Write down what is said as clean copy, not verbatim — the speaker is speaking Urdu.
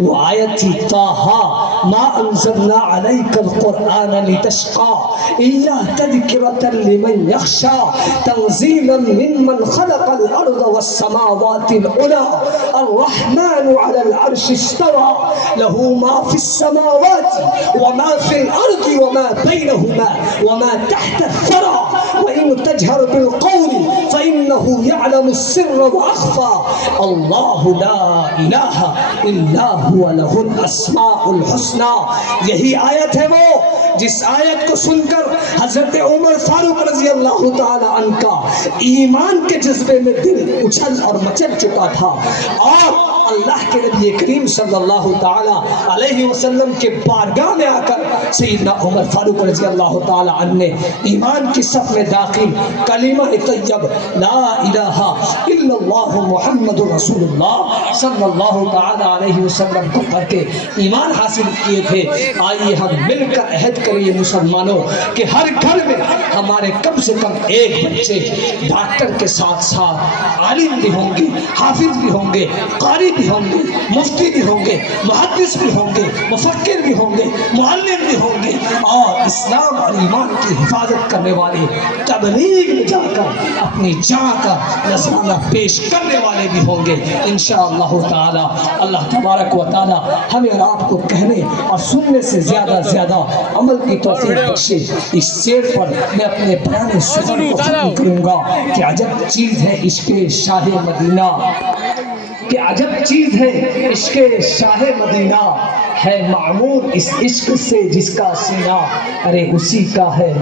وہ آیت تھی طٰہٰ ما انزلنا علیک القرآن لتشقى الا تذکرۃ لمن یخشی تنزیلا ممن خلق الارض والسماوات العلی الرحمن علی العرش استوى له ما في السماوات وما في الارض وما بینهما وما تحت الثرى وإن تجهر بالقول فإنه يعلم السر وأخفى الله لا إله إلا هو له الأسماء الحسنى. یہی آیت ہے وہ جس آیت کو سن کر حضرت عمر فاروق رضی اللہ تعالی عنہ کا ایمان کے جذبے میں دل اچھل اور مچل چکا تھا، اور اللہ کے نبی کریم صلی اللہ تعالی علیہ وسلم کے بارگاہ میں آ کر سیدنا عمر فاروق رضی اللہ تعالی عنہ نے ایمان کی صف میں داخل کلمہ طیب لا الہ الا اللہ محمد رسول اللہ صلی اللہ تعالی علیہ وسلم کو پڑھ کے ایمان حاصل کیے تھے. آئیے ہم مل کر عہد کریے مسلمانوں کہ ہر گھر میں ہمارے کم سے کم ایک بچے ڈاکٹر کے ساتھ ساتھ عالم بھی ہوں گے، حافظ بھی ہوں گے، قاری بھی ہوں گے، مفتی بھی ہوں گے، محدث بھی ہوں گے، مفکر بھی ہوں گے، معلم بھی ہوں گے، اور اسلام اور ایمان کی حفاظت کرنے والے تبلیغ میں جا کر اپنی جان کا نذرانہ پیش کرنے والے بھی ہوں گے انشاءاللہ تعالی. اللہ تبارک و تعالی ہمیں اور آپ کو کہنے اور سننے سے زیادہ زیادہ عمل کی توفیق بخشے. اس شعر پر میں اپنے بیان سخن کو ختم کروں گا کہ عجب چیز ہے عشق شاہ مدینہ، کہ عجب چیز ہے عشق شاہ مدینہ، ہے معمور اس عشق سے جس کا سینہ، ارے اسی کا ہے